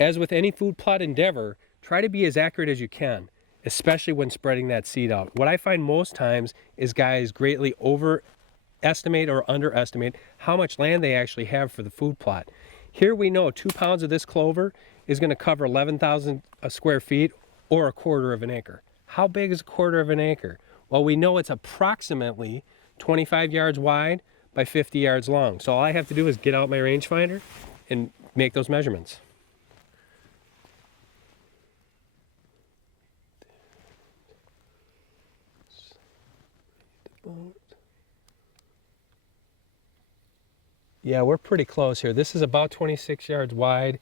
As with any food plot endeavor, try to be as accurate as you can, especially when spreading that seed out. What I find most times is guys greatly overestimate or underestimate how much land they actually have for the food plot. Here we know 2 pounds of this clover is going to cover 11,000 square feet or a quarter of an acre. How big is a quarter of an acre? Well, we know it's approximately 25 yards wide by 50 yards long. So all I have to do is get out my rangefinder and make those measurements. Yeah, we're pretty close here. This is about 26 yards wide.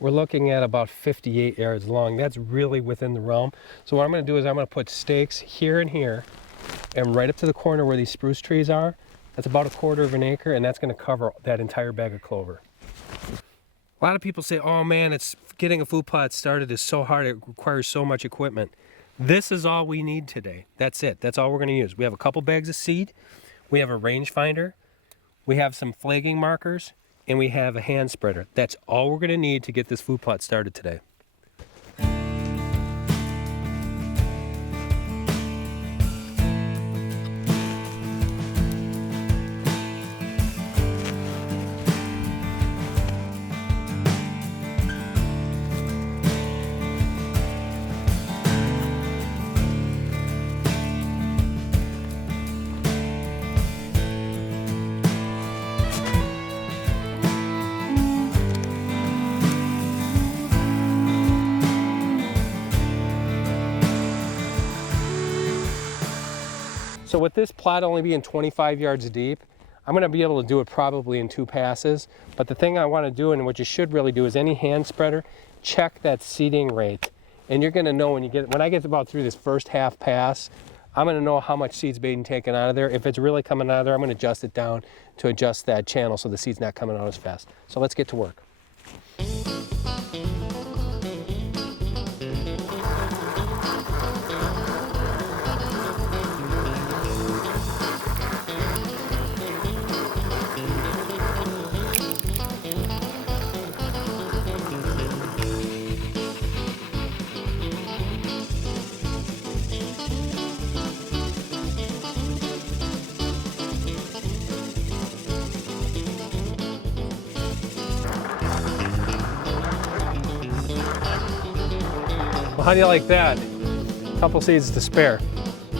We're looking at about 58 yards long. That's really within the realm. So what I'm going to do is I'm going to put stakes here and here, and right up to the corner where these spruce trees are. That's about a quarter of an acre, and that's going to cover that entire bag of clover. A lot of people say, oh man, getting a food plot started is so hard. It requires so much equipment. This is all we need today. That's it. That's all we're going to use. We have a couple bags of seed. We have a rangefinder. We have some flagging markers, and we have a hand spreader. That's all we're going to need to get this food plot started today. So with this plot only being 25 yards deep, I'm going to be able to do it probably in 2 passes. But the thing I want to do, and what you should really do, is any hand spreader, check that seeding rate. And you're going to know when I get about through this first half pass, I'm going to know how much seed's being taken out of there. If it's really coming out of there, I'm going to adjust it down to adjust that channel so the seed's not coming out as fast. So let's get to work. Well, how do you like that? A couple seeds to spare.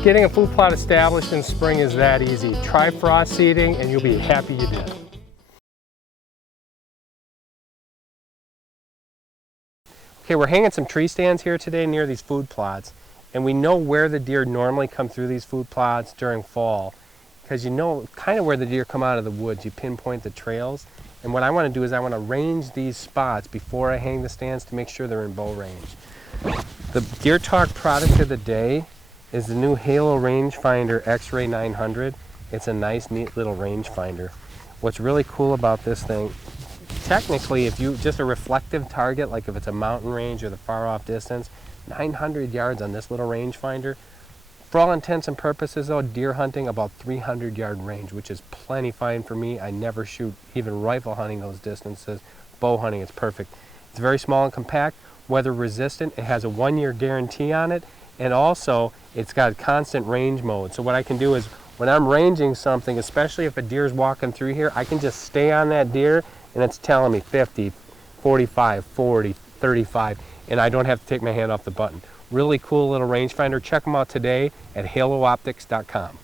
Getting a food plot established in spring is that easy. Try frost seeding and you'll be happy you did. Okay, we're hanging some tree stands here today near these food plots, and we know where the deer normally come through these food plots during fall, because you know kind of where the deer come out of the woods. You pinpoint the trails, and what I want to do is I want to range these spots before I hang the stands to make sure they're in bow range. The Deer Talk product of the day is the new Halo Rangefinder X-Ray 900. It's a nice, neat little rangefinder. What's really cool about this thing, technically, if you just a reflective target, like if it's a mountain range or the far off distance, 900 yards on this little rangefinder. For all intents and purposes though, deer hunting about 300 yard range, which is plenty fine for me. I never shoot even rifle hunting those distances. Bow hunting is perfect. It's very small and compact, weather resistant. It has a 1-year guarantee on it, and also it's got constant range mode. So what I can do is when I'm ranging something, especially if a deer's walking through here, I can just stay on that deer and it's telling me 50, 45, 40, 35, and I don't have to take my hand off the button. Really cool little rangefinder. Check them out today at halooptics.com.